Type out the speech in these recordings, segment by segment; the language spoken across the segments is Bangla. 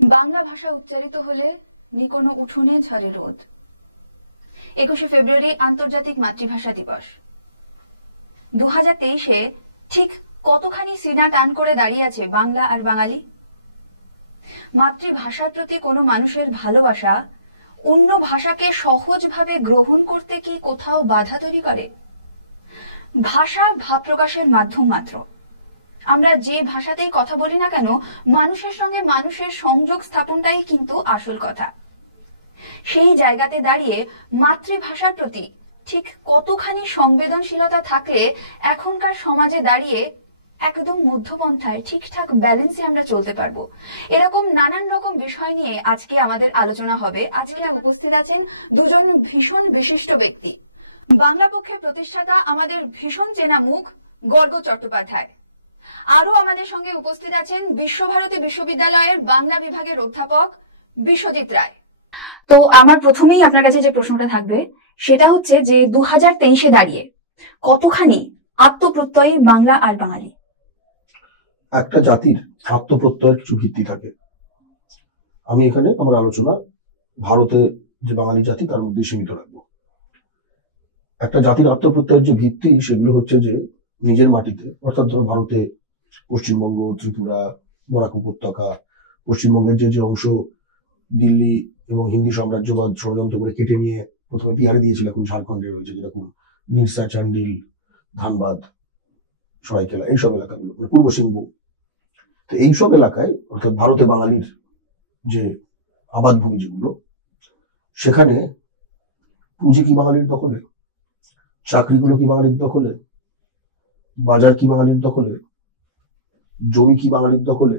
বাংলা ভাষা উচ্চারিত হলে নিকোনো উঠোনে ঝরে রোদ। 21শে ফেব্রুয়ারি আন্তর্জাতিক মাতৃভাষা দিবস। 2023-এ ঠিক কতখানি সিনা টান করে দাঁড়িয়ে আছে বাংলা আর বাঙালি। মাতৃভাষার প্রতি কোনো মানুষের ভালোবাসা অন্য ভাষাকে সহজভাবে গ্রহণ করতে কি কোথাও বাধা তৈরি করে? ভাষা ভাব প্রকাশের মাধ্যম মাত্র। আমরা যে ভাষাতেই কথা বলি না কেন, মানুষের সঙ্গে মানুষের সংযোগ স্থাপনটাই কিন্তু আসল কথা। সেই জায়গাতে দাঁড়িয়ে মাতৃভাষার প্রতি ঠিক কতখানি সংবেদনশীলতা থাকলে এখনকার সমাজে দাঁড়িয়ে একদম মধ্যপন্থায় ঠিকঠাক ব্যালেন্সে আমরা চলতে পারবো। এরকম নানান রকম বিষয় নিয়ে আজকে আমাদের আলোচনা হবে। আজকে উপস্থিত আছেন দুজন ভীষণ বিশিষ্ট ব্যক্তি। বাংলা পক্ষের প্রতিষ্ঠাতা আমাদের ভীষণ চেনা মুখ গর্গ চট্টোপাধ্যায়। আরো আমাদের সঙ্গে উপস্থিত আছেন বিশ্বভারতী বিশ্ববিদ্যালয়ের বাংলা বিভাগের অধ্যাপক বিশ্বজিৎ রায়। তো আমার প্রথমেই আপনার কাছে যে প্রশ্নটা থাকবে সেটা হচ্ছে যে 2023-এ দাঁড়িয়ে কতখানি আত্মপ্রত্যয়ী বাংলা আর বাঙালি? একটা জাতির আত্মপ্রত্যয়ের কিছু ভিত্তি থাকে। আমি এখানে আমার আলোচনা ভারতে যে বাঙালি জাতি তার মধ্যে সীমিত রাখবো। একটা জাতির আত্মপ্রত্যয়ের যে ভিত্তি সেগুলো হচ্ছে যে নিজের মাটিতে, অর্থাৎ ধরো ভারতে পশ্চিমবঙ্গ, ত্রিপুরা, বরাক উপত্যকা, পশ্চিমবঙ্গের যে অংশ দিল্লি এবং হিন্দি সাম্রাজ্যবাদ ষড়যন্ত্র করে কেটে নিয়ে প্রথমে বিহারে দিয়েছিল, এখন ঝাড়খণ্ডে রয়েছে, যেরকম নিরসা, চান্ডিল, ধানবাদ, সরাইকেলা, এইসব এলাকাগুলো, মানে পূর্ব সিংভূম। তো এইসব এলাকায় অর্থাৎ ভারতে বাঙালির যে আবাদ ভূমি যেগুলো, সেখানে পুঁজি কি বাঙালির দখলে, চাকরিগুলো কি বাঙালির দখলে, বাজার কি বাঙালির দখলে, জমি কি বাঙালির দখলে,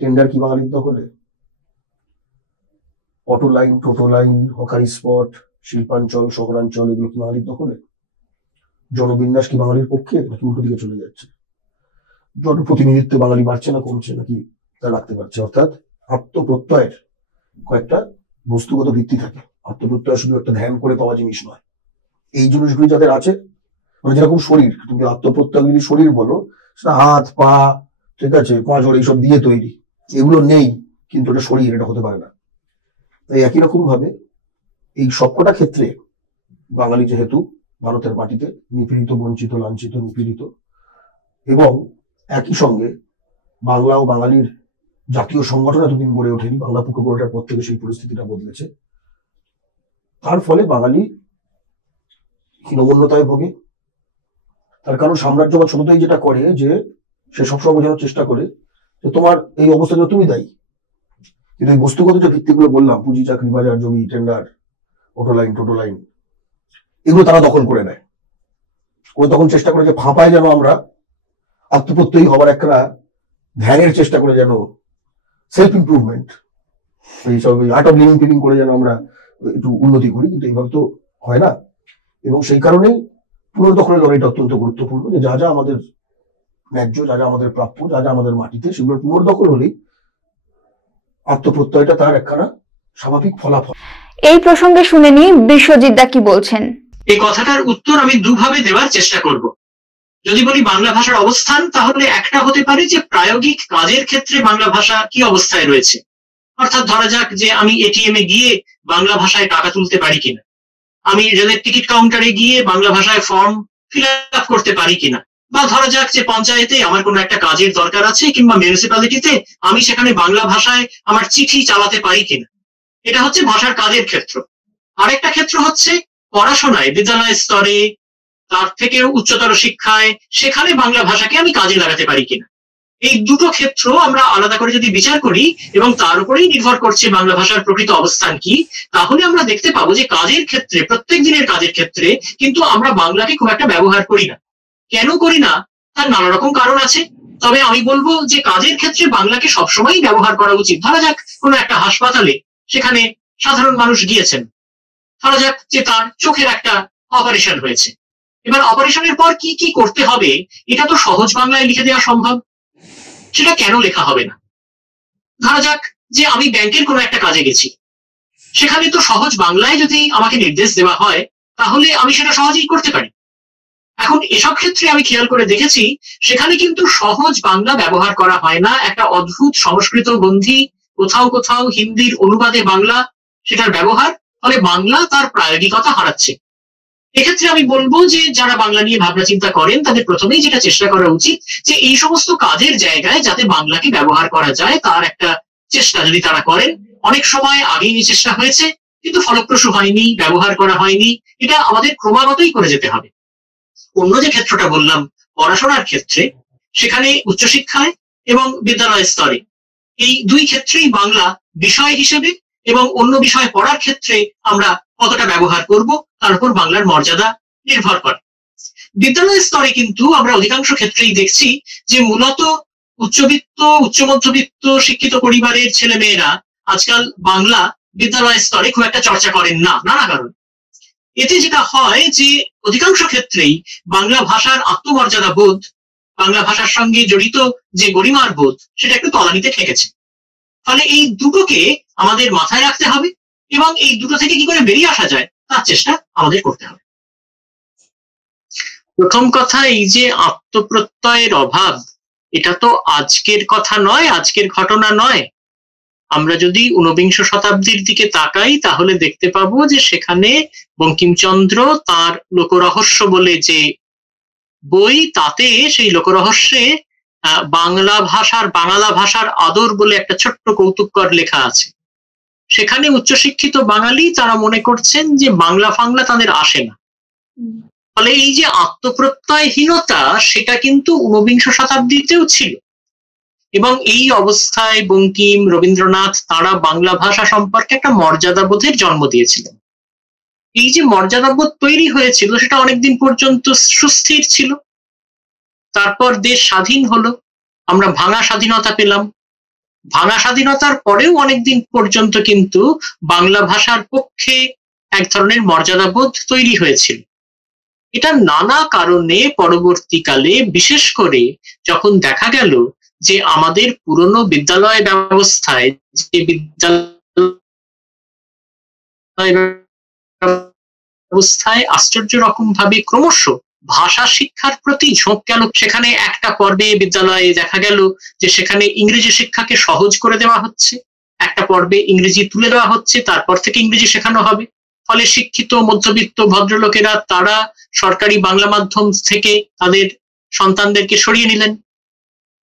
টেন্ডার কি বাঙালির দখলে, অটো লাইন, টোটো লাইন, হকারি স্পট, শিল্পাঞ্চল, শহরাঞ্চল, এগুলো কি বাঙালির দখলে? জনবিন্যাস কি বাঙালির পক্ষে নাকি উল্টো দিকে চলে যাচ্ছে? জনপ্রতিনিধিত্ব বাঙালি বাড়ছে না কমছে নাকি তা রাখতে পারছে? অর্থাৎ আত্মপ্রত্যয়ের কয়েকটা বস্তুগত ভিত্তি থাকে। আত্মপ্রত্যয় শুধু একটা ধ্যান করে পাওয়া জিনিস নয়। এই জিনিসগুলি যাদের আছে, মানে যেরকম শরীর, তুমি আত্মপ্রত্যয় যদি শরীর বলো, সেটা হাত পা, ঠিক আছে, পাঁজর, এইসব দিয়ে তৈরি। এগুলো নেই কিন্তু এটা শরীর, এটা হতে পারে না। তাই একই রকম ভাবে এই সবকটা ক্ষেত্রে বাঙালি যেহেতু ভারতের মাটিতে নিপীড়িত, বঞ্চিত, লাঞ্ছিত, নিপীড়িত, এবং একই সঙ্গে বাংলা ও বাঙালির জাতীয় সংগঠন এতদিন গড়ে ওঠেনি, বাংলা পক্ষ গড়ে ওঠার পর থেকে সেই পরিস্থিতিটা বদলেছে। তার ফলে বাঙালি হীনমন্যতায় ভোগে। তার কারণ সাম্রাজ্যবাদ সততই যেটা করে যে সে সবসময় বোঝানোর চেষ্টা করে যে তোমার এই অবস্থার জন্য তুমি দায়ী। কিন্তু এই বস্তুগত যে ভিত্তিগুলো বললাম, পুঁজি, চাকরি, বাজার, জমি, টেন্ডার, অটো লাইন, টোটো লাইন, এগুলো তারা দখল করে নেয়। ওই তখন চেষ্টা করে যে ফাঁপায় যেন আমরা আত্মপ্রত্যয়ী হবার একটা ধ্যানের চেষ্টা করে, যেন সেলফ ইমপ্রুভমেন্ট, এইসব আর্ট অফ লিভিং ফিলিং করে যেন আমরা একটু উন্নতি করি, কিন্তু এইভাবে তো হয় না। এবং সেই কারণেই পুনর্দখলের লড়াইটা অত্যন্ত গুরুত্বপূর্ণ, যে যা যা আমাদের ন্যায্য, যা যা আমাদের প্রাপ্য, যা যা আমাদের মাটিতে, সেগুলোর পুনর্দখল হলেই আত্মপ্রত্যয়টা তার একখানা স্বাভাবিক ফলাফল। এই প্রসঙ্গে শুনে নি বিশ্বজিৎ দা কি বলছেন। এই কথাটার উত্তর আমি দুভাবে দেওয়ার চেষ্টা করব। যদি বলি বাংলা ভাষার অবস্থান, তাহলে একটা হতে পারে যে প্রায়োগিক কাজের ক্ষেত্রে বাংলা ভাষা কি অবস্থায় রয়েছে। অর্থাৎ ধরা যাক যে আমি এটিএম এ গিয়ে বাংলা ভাষায় টাকা তুলতে পারি কিনা, আমি রেলের টিকিট কাউন্টারে গিয়ে বাংলা ভাষায় ফর্ম ফিল আপ করতে পারি কিনা, বা ধরা যাক যে পঞ্চায়েতে আমার কোনো একটা কাজের দরকার আছে, কিংবা মিউনিসিপ্যালিটিতে আমি সেখানে বাংলা ভাষায় আমার চিঠি চালাতে পারি কিনা। এটা হচ্ছে ভাষার কাজের ক্ষেত্র। আরেকটা ক্ষেত্র হচ্ছে পড়াশোনায়, বিদ্যালয় স্তরে, তার থেকে উচ্চতর শিক্ষায়, সেখানে বাংলা ভাষাকে আমি কাজে লাগাতে পারি কিনা। এই দুটো ক্ষেত্র আমরা আলাদা করে যদি বিচার করি এবং তার উপরেই নির্ভর করছে বাংলা ভাষার প্রকৃত অবস্থান কি, তাহলে আমরা দেখতে পাবো যে কাজের ক্ষেত্রে, প্রত্যেক দিনের কাজের ক্ষেত্রে কিন্তু আমরা বাংলাকে খুব একটা ব্যবহার করি না। কেন করি না তার নানা রকম কারণ আছে, তবে আমি বলবো যে কাজের ক্ষেত্রে বাংলাকে সবসময়ই ব্যবহার করা উচিত। ধরা যাক কোনো একটা হাসপাতালে, সেখানে সাধারণ মানুষ গিয়েছেন, ধরা যাক যে তার চোখের একটা অপারেশন হয়েছে। এবার অপারেশনের পর কি কি করতে হবে এটা তো সহজ বাংলায় লিখে দেওয়া সম্ভব, সেটা কেন লেখা হবে না? ধরা যাক যে আমি ব্যাংকের কোনো একটা কাজে গেছি, সেখানে তো সহজ বাংলায় যদি আমাকে নির্দেশ দেওয়া হয়, তাহলে আমি সেটা সহজেই করতে পারি। এখন এসব ক্ষেত্রে আমি খেয়াল করে দেখেছি সেখানে কিন্তু সহজ বাংলা ব্যবহার করা হয় না, একটা অদ্ভুত সংস্কৃত গন্ধি, কোথাও কোথাও হিন্দির অনুবাদে বাংলা সেটার ব্যবহার, ফলে বাংলা তার প্রায়োগিকতা হারাচ্ছে। এক্ষেত্রে আমি বলবো যে যারা বাংলা নিয়ে ভাবনা চিন্তা করেন তাদের প্রথমেই যেটা চেষ্টা করা উচিত যে এই সমস্ত কাজের জায়গায় যাতে বাংলাকে ব্যবহার করা যায় তার একটা চেষ্টা যদি তারা করেন। অনেক সময় আগেই এই চেষ্টা হয়েছে কিন্তু ফলপ্রসূ হয়নি, ব্যবহার করা হয়নি, এটা আমাদের ক্রমাগতই করে যেতে হবে। অন্য যে ক্ষেত্রটা বললাম পড়াশোনার ক্ষেত্রে, সেখানে উচ্চশিক্ষায় এবং বিদ্যালয় স্তরে এই দুই ক্ষেত্রেই বাংলা বিষয় হিসেবে এবং অন্য বিষয় পড়ার ক্ষেত্রে আমরা কতটা ব্যবহার করব তার উপর বাংলার মর্যাদা নির্ভর করে। বিদ্যালয় স্তরে কিন্তু আমরা অধিকাংশ ক্ষেত্রেই দেখছি যে মূলত উচ্চবিত্ত, উচ্চ মধ্যবিত্ত শিক্ষিত পরিবারের ছেলে মেয়েরা আজকাল বাংলা বিদ্যালয় স্তরে খুব একটা চর্চা করেন না, নানা কারণ। এতে যেটা হয় যে অধিকাংশ ক্ষেত্রেই বাংলা ভাষার আত্মমর্যাদা বোধ, বাংলা ভাষার সঙ্গে জড়িত যে গরিমার বোধ, সেটা একটু তলানিতে ঠেকেছে। ফলে এই দুটোকে আমাদের মাথায় রাখতে হবে এবং এই দুটো থেকে কি করে বেরিয়ে আসা যায় তার চেষ্টা আমাদের করতে হবে। প্রথম কথা, এই যে আত্মপ্রত্যয়ের অভাব, এটা তো আজকের কথা নয়, আজকের ঘটনা নয়। আমরা যদি ঊনবিংশ শতাব্দীর দিকে তাকাই তাহলে দেখতে পাবো যে সেখানে বঙ্কিমচন্দ্র তার লোকরহস্য বলে যে বই, তাতে সেই লোকরহস্যে বাংলা ভাষার আদর বলে একটা ছোট্ট কৌতুককর লেখা আছে। সেখানে উচ্চশিক্ষিত বাঙালি তারা মনে করছেন যে বাংলা ফাংলা তাদের আসে না। ফলে এই যে আত্মপ্রত্যয়হীনতা, সেটা কিন্তু ঊনবিংশ শতাব্দীতেও ছিল। এবং এই অবস্থায় বঙ্কিম, রবীন্দ্রনাথ তারা বাংলা ভাষা সম্পর্কে একটা মর্যাদাবোধের জন্ম দিয়েছিলেন। এই যে মর্যাদাবোধ তৈরি হয়েছিল সেটা অনেকদিন পর্যন্ত সুস্থির ছিল। তারপর দেশ স্বাধীন হলো, আমরা ভাঙা স্বাধীনতা পেলাম। ভাঙা স্বাধীনতার পরেও অনেকদিন পর্যন্ত কিন্তু বাংলা ভাষার পক্ষে এক ধরনের মর্যাদাবোধ তৈরি হয়েছিল। এটা নানা কারণে পরবর্তীকালে, বিশেষ করে যখন দেখা গেল যে আমাদের পুরনো বিদ্যালয় ব্যবস্থায় যে ব্যবস্থায় আশ্চর্য রকম ভাবে ক্রমশ ভাষা শিক্ষার প্রতি ঝোঁক গেল। সেখানে একটা পর্বে বিদ্যালয়ে দেখা গেল যে সেখানে ইংরেজি শিক্ষাকে সহজ করে দেওয়া হচ্ছে, একটা পর্বে ইংরেজি তুলে দেওয়া হচ্ছে, তারপর থেকে ইংরেজি শেখানো হবে। ফলে শিক্ষিত মধ্যবিত্ত ভদ্রলোকেরা তারা সরকারি বাংলা মাধ্যম থেকে তাদের সন্তানদেরকে সরিয়ে নিলেন।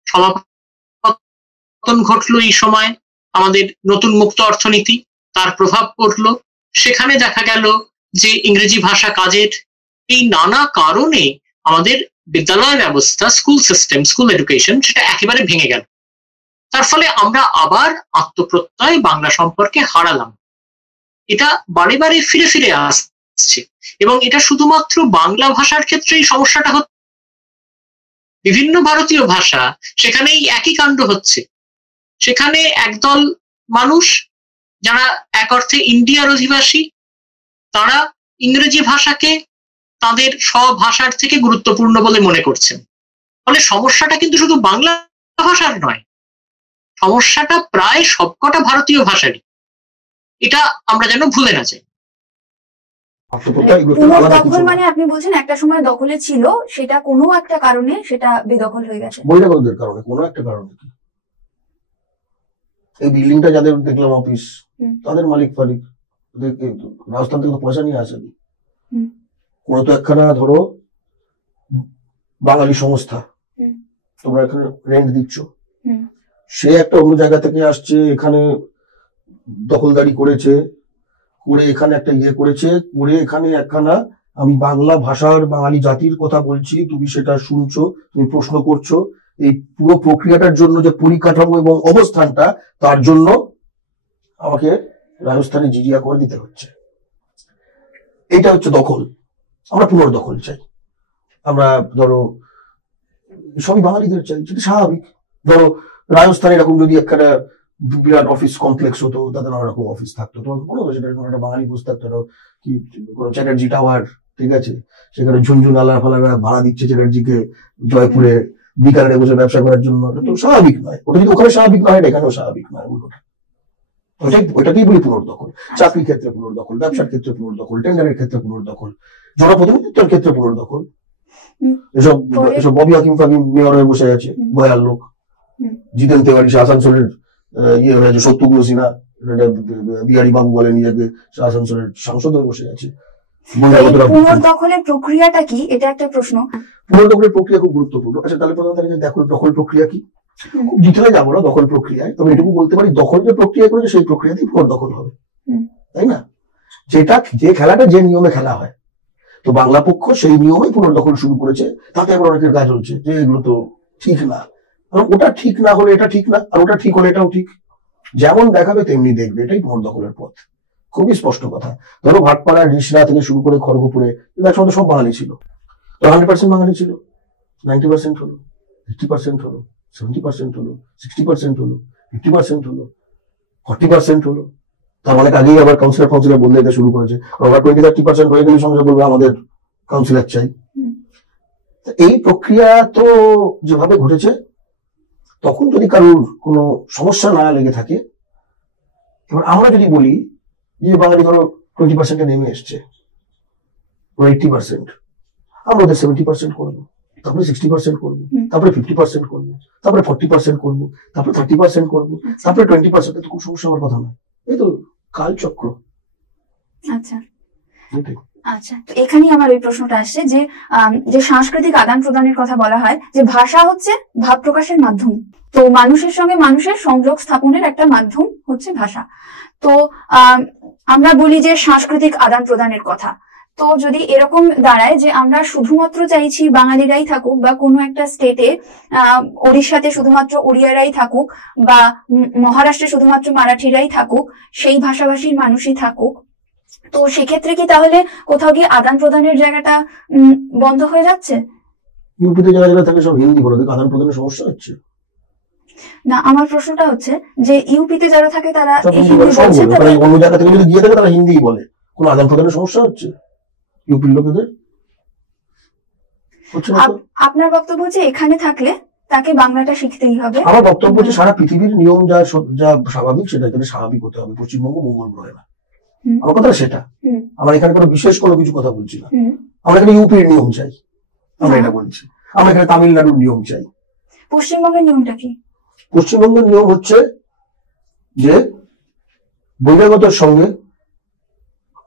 সমাপতন ঘটলো এই সময়, আমাদের নতুন মুক্ত অর্থনীতি, তার প্রভাব পড়লো। সেখানে দেখা গেল যে ইংরেজি ভাষা কাজের। এই নানা কারণে আমাদের বিদ্যালয় ব্যবস্থা, স্কুল সিস্টেম, স্কুল এডুকেশন, সেটা একেবারে ভেঙে গেল। তার ফলে আমরা আবার আত্মপ্রত্যয় বাংলা সম্পর্কে হারালাম। এটা বারে বারে ফিরে ফিরে আসছে এবং এটা শুধুমাত্র বাংলা ভাষার ক্ষেত্রেই সমস্যাটা হচ্ছে। বিভিন্ন ভারতীয় ভাষা, সেখানে এই একই কাণ্ড হচ্ছে। সেখানে একদল মানুষ যারা এক অর্থে ইন্ডিয়ার অধিবাসী, তারা ইংরেজি ভাষাকে তাদের সব ভাষার থেকে গুরুত্বপূর্ণ বলে মনে করছেন। ফলে সমস্যাটা কিন্তু শুধু বাংলা ভাষার নয়, সমস্যাটা প্রায় সবকটা ভারতীয় ভাষারই। এটা আমরা যেন ভুলে না যাই। দখল মানে আপনি বলছেন একটা সময় দখলে ছিল, সেটা কোনো একটা কারণে সেটা বেদখল হয়ে গেছে। বহিরাগতদের কারণে, কোনো একটা কারণে। এই বিল্ডিংটা যাদের দেখলাম অফিস, তাদের মালিক ফালিক রাজস্থান থেকে তো পয়সা নিয়ে আসেনি। কোনো তো একখানা ধরো বাঙালি সংস্থা, তোমরা এখানে রেন্ট দিচ্ছ, সে একটা অন্য জায়গা থেকে আসছে, এখানে দখলদারি করেছে, করে এখানে একটা ইয়ে করেছে, করে এখানে একখানা আমি বাংলা ভাষার বাঙালি জাতির কথা বলছি, তুমি সেটা শুনছো, তুমি প্রশ্ন করছো। এই পুরো প্রক্রিয়াটার জন্য যে পরিকাঠামো এবং অবস্থানটা, তার জন্য আমাকে রাজস্থানে জিজিয়া করে দিতে হচ্ছে। এটা হচ্ছে দখল। আমরা পুনর্দখল চাই। আমরা ধরো সবই বাঙালিদের চাই, সেটা স্বাভাবিক। ধরো রাজস্থানে এরকম যদি একটা বিরাট অফিস কমপ্লেক্স হতো, তাদের নানা রকম অফিস থাকতো, তোমার কোনো সেটা কোনো একটা বাঙালি বসে থাকতো, কি কোনো চ্যাটার্জি টাওয়ার, ঠিক আছে, সেখানে ঝুনঝুন আলার ফালারা ভাড়া দিচ্ছে চ্যাটার্জিকে জয়পুরে বিকালে বসে ব্যবসা করার জন্য। এটা তো স্বাভাবিক নয়। ওটা যদি ওখানে স্বাভাবিক নয়, এখানেও স্বাভাবিক নয়। ওটাকেই বলি পুনর্দখল। চাকরির ক্ষেত্রে পুনর্দখল, ব্যবসার ক্ষেত্রে পুনর্দখল, টেন্ডারের ক্ষেত্রে পুনর্দখল, জনপ্রতিনিধিত্বের ক্ষেত্রে পুনর্দখল। এসব এসব ববি হাকিম ফাকিম মেয়র হয়ে বসে আছে, গয়ার লোক। জিতেন তেওয়ারি সে আসানসোলের ইয়ে হয়েছে, শত্রুঘ্ন সিনহা বিহারী বাবু বলে নিজেকে, সে আসানসোলের সাংসদ হয়ে বসে আছে। পুনর্দখলের প্রক্রিয়াটা কি, এটা একটা প্রশ্ন। পুনর্দখলের প্রক্রিয়া খুব গুরুত্বপূর্ণ। আচ্ছা, তাহলে প্রথম দখল প্রক্রিয়া কি, খুব ডিটেলে যাবো না দখল প্রক্রিয়ায়, তবে এটুকু বলতে পারি দখল যে প্রক্রিয়া করেছে সেই প্রক্রিয়াতেই পুনর্দখল হবে, তাই না? যেটা যে খেলাটা যে নিয়মে খেলা হয়, তো বাংলা পক্ষ সেই নিয়মেই পুনর্দখল শুরু করেছে। তাতে আবার অনেকের কাজ হচ্ছে যে এগুলো তো ঠিক না, কারণ ওটা ঠিক না হলে এটা ঠিক না, আর ওটা ঠিক হলে এটাও ঠিক, যেমন দেখাবে তেমনি দেখবে, এটাই পুনর্দখলের পথ। খুবই স্পষ্ট কথা। ধরো ভাটপাড়া রিসরা থেকে শুরু করে খড়গপুরে একসময় সব বাঙালি ছিল, তো 100% বাঙালি ছিল, 90% হলো, 80% হলো, 70% হলো, 60% হলো, 50% হলো, 40% হলো। তার অনেক আগেই আবার কাউন্সিলর বদলে দিতে শুরু করেছে, আবার 20-30% হয়ে গেলে সঙ্গে বলবে আমাদের কাউন্সিলর চাই। এই প্রক্রিয়া তো যেভাবে ঘটেছে, তখন যদি কারোর কোনো সমস্যা না লেগে থাকে, এবার আমরা যদি বলি যে বাঙালি ধরো 20% নেমে এসছে, 80%, আমরা ওদের 70% করবো, তারপরে 60% করবো, তারপরে 50% করবো, তারপরে 40% করবো, তারপরে 30% করবো, তারপরে 20%। তো খুব সমস্যা হওয়ার কথা নয়, এই তো কালচক্র। আচ্ছা আচ্ছা, তো এখানেই আমার ওই প্রশ্নটা আসছে যে যে সাংস্কৃতিক আদান প্রদানের কথা বলা হয়, যে ভাষা হচ্ছে ভাব প্রকাশের মাধ্যম, তো মানুষের সঙ্গে মানুষের সংযোগ স্থাপনের একটা মাধ্যম হচ্ছে ভাষা। তো আমরা বলি যে সাংস্কৃতিক আদান প্রদানের কথা, তো যদি এরকম দাঁড়ায় যে আমরা শুধুমাত্র চাইছি বাঙালিরাই থাকুক, বা কোনো একটা স্টেটে ওড়িশাতে শুধুমাত্র ওড়িয়ারাই থাকুক, বা মহারাষ্ট্রে শুধুমাত্র মারাঠিরাই থাকুক, সেই ভাষাভাষীর মানুষই থাকুক, তো সেক্ষেত্রে কি তাহলে কোথাও কি আদান প্রদানের জায়গাটা বন্ধ হয়ে যাচ্ছে? ইউপিতে যারা যারা থাকে সব হিন্দি বলে, আদান প্রদানের সমস্যা হচ্ছে না। আমার প্রশ্নটা হচ্ছে যে ইউপিতে যারা থাকে তারা অন্য জায়গা থেকে যদি গিয়ে থাকে তারা হিন্দি বলে, কোন আদান প্রদানের সমস্যা হচ্ছে ইউপির লোকেদের? আপনার বক্তব্য হচ্ছে এখানে থাকলে তাকে বাংলাটা শিখতেই হবে। আমার বক্তব্য হচ্ছে সারা পৃথিবীর নিয়ম যা যা স্বাভাবিক সেটা এখানে স্বাভাবিক হতে হবে, পশ্চিমবঙ্গ মঙ্গল গ্রহে না। আমার কথা সেটা, আমার এখানে কোনো বিশেষ কোনো কিছু কথা বলছি না। আমরা এখানে ইউপির নিয়ম চাই, আমরা এটা বলছি। আমরা এখানে তামিলনাড়ুর নিয়ম চাই। পশ্চিমবঙ্গের নিয়মটা কি? পশ্চিমবঙ্গের নিয়ম হচ্ছে যে বহিরাগতের সঙ্গে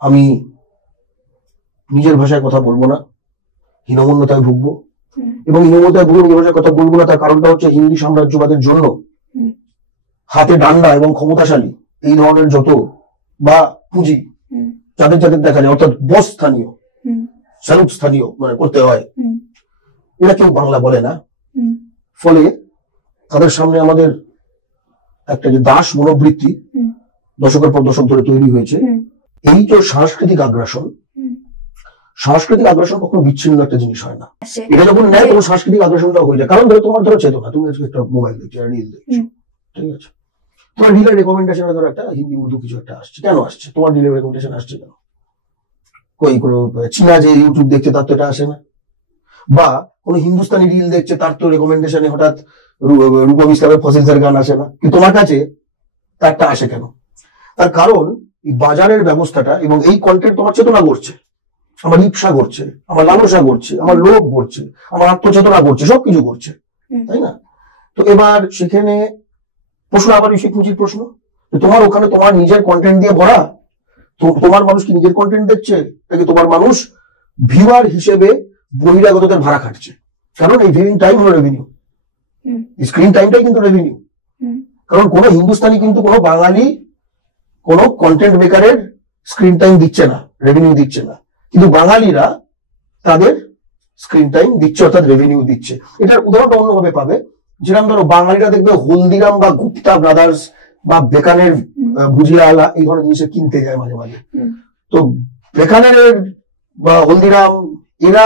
আমি নিজের ভাষায় কথা বলবো না, হীনমন্যতায় ভুগবো, এবং হীনমন্যতায় ভুগে নিজের ভাষায় কথা বলবো না। তার কারণটা হচ্ছে হিন্দি সাম্রাজ্যবাদের জন্য হাতে ডান্ডা এবং ক্ষমতাশালী এই ধরনের যত বা পুঁজি যাদের যাদের দেখা যায়, অর্থাৎ বস স্থানীয় স্বরূপ স্থানীয় মানে করতে হয়, এরা কেউ বাংলা বলে না। ফলে তাদের সামনে আমাদের একটা যে দাস মনোবৃত্তি দশকের পর দশক ধরে তৈরি হয়েছে, এই যে সাংস্কৃতিক আগ্রাসন, সাংস্কৃতিক আগ্রাসন কখনো বিচ্ছিন্ন একটা জিনিস হয় না। এটা যখন নেয় তখন সাংস্কৃতিক আগ্রাসনটা হয়ে যায়। কারণ ধরো তোমার ধরো চেতনা, তুমি আজকে একটা মোবাইল দেখছো, রিল দেখছো, ঠিক আছে, তোমার রিলের রেকমেন্ডেশনে ধরো একটা হিন্দি উর্দু কিছু একটা আসছে, কেন আসছে? তোমার রিলের রেকমেন্ডেশন আসছে কেন? কই কোনো চীনা যে ইউটিউব দেখছে তার তো এটা আসে না, বা কোনো হিন্দুস্তানি রিল দেখছে তার তো রেকমেন্ডেশনে হঠাৎ রূপম ইসলামের ফসিলসের গান আসে না, কিন্তু তোমার কাছে তারটা আসে কেন? তার কারণ এই বাজারের ব্যবস্থাটা এবং এই কন্টেন্ট তোমার চেতনা করছে, আমার ইপসা করছে, আমার লালসা করছে, আমার লোভ করছে, আমার আত্মচেতনা করছে, সবকিছু করছে, তাই না? তো এবার সেখানে প্রশ্ন আবার সেই পুঁজির প্রশ্ন, তোমার ওখানে তোমার নিজের কন্টেন্ট দিয়ে ভরা, তোমার মানুষ কি নিজের কন্টেন্ট দেখছে নাকি তোমার মানুষ ভিউয়ার হিসেবে বহিরাগতদের ভাড়া খাটছে? কারণ এই ভিউইং টাইম হলো রেভিনিউ, স্ক্রিন টাইমটাই কিন্তু রেভিনিউ। কারণ কোনো হিন্দুস্তানি কিন্তু কোনো বাঙালি কোনো কন্টেন্ট মেকারের স্ক্রিন টাইম দিচ্ছে না, রেভিনিউ দিচ্ছে না, কিন্তু বাঙালিরা তাদের স্ক্রিন টাইম দিচ্ছে, অর্থাৎ রেভিনিউ দিচ্ছে। এটার উদাহরণটা অন্যভাবে পাবে, যেরকম ধরো বাঙালিরা দেখবে হলদিরাম বা গুপ্তা ব্রাদার্স বা বেকানের ভুজিয়া আলা এই ধরনের জিনিস কিনতে যায় মাঝে মাঝে, তো বেকানের বা হলদিরাম এরা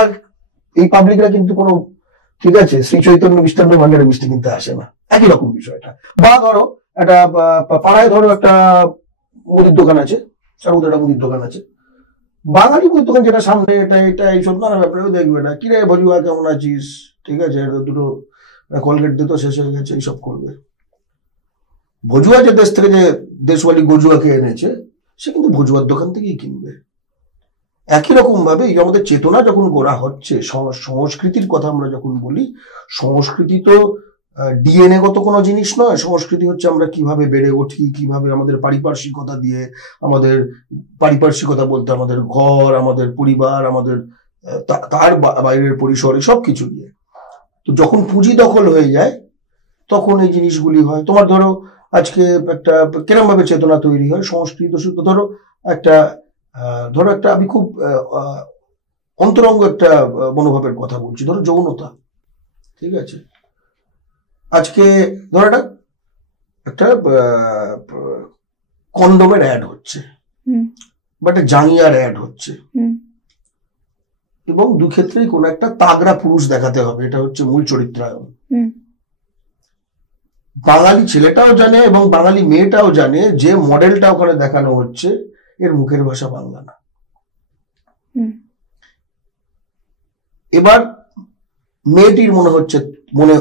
এই পাবলিকরা কিন্তু কোনো, ঠিক আছে, শ্রী চৈতন্য মিষ্টান্ন ভান্ডারের মিষ্টি কিনতে আসে না, একই রকম বিষয়টা। বা ধরো একটা পাড়ায় ধরো একটা মুদির দোকান আছে, একটা মুদির দোকান আছে, বাঙালি মুদির দোকান যেটা সামনে এটা এটা এইসব নানা ব্যাপারেও দেখবে না, কিরে ভজুয়া কেমন আছিস, ঠিক আছে, দুটো কলগেট দিত শেষ হয়ে গেছে, এইসব করবে। ভজুয়া যে দেশ থেকে যে দেশওয়ালি গজুয়াকে এনেছে, সে কিন্তু ভজুয়ার দোকান থেকেই কিনবে, একই রকম ভাবে এই আমাদের চেতনা যখন গড়া হচ্ছে, সংস্কৃতির কথা আমরা যখন বলি, সংস্কৃতি তো ডিএনএ গত কোনো জিনিস নয়। সংস্কৃতি হচ্ছে আমরা কিভাবে বেড়ে উঠি, কিভাবে আমাদের পারিপার্শ্বিকতা দিয়ে, আমাদের পারিপার্শ্বিকতা বলতে আমাদের ঘর, আমাদের পরিবার, আমাদের তার বাইরের পরিসরে সবকিছু নিয়ে। তো যখন পুঁজি দখল হয়ে যায় তখন এই জিনিসগুলি হয়। তোমার ধরো আজকে একটা কিরম ভাবে চেতনা তৈরি হয় সংস্কৃত শুদ্ধ, ধরো একটা আমি খুব অন্তরঙ্গ একটা মনোভাবের কথা বলছি, ধরো যৌনতা, ঠিক আছে? আজকে ধরো একটা কন্ডোমের অ্যাড হচ্ছে বা একটা জাঙ্গিয়ার অ্যাড হচ্ছে, এবং দু ক্ষেত্রেই কোনো একটা তাগড়া পুরুষ দেখাতে হবে, এটা হচ্ছে মূল চরিত্রায়ন। বাঙালি ছেলেটাও জানে এবং বাঙালি মেয়েটাও জানে যে মডেলটা ওখানে দেখানো হচ্ছে এর মুখের ভাষা বাংলা না। এবার মেয়েটির মনে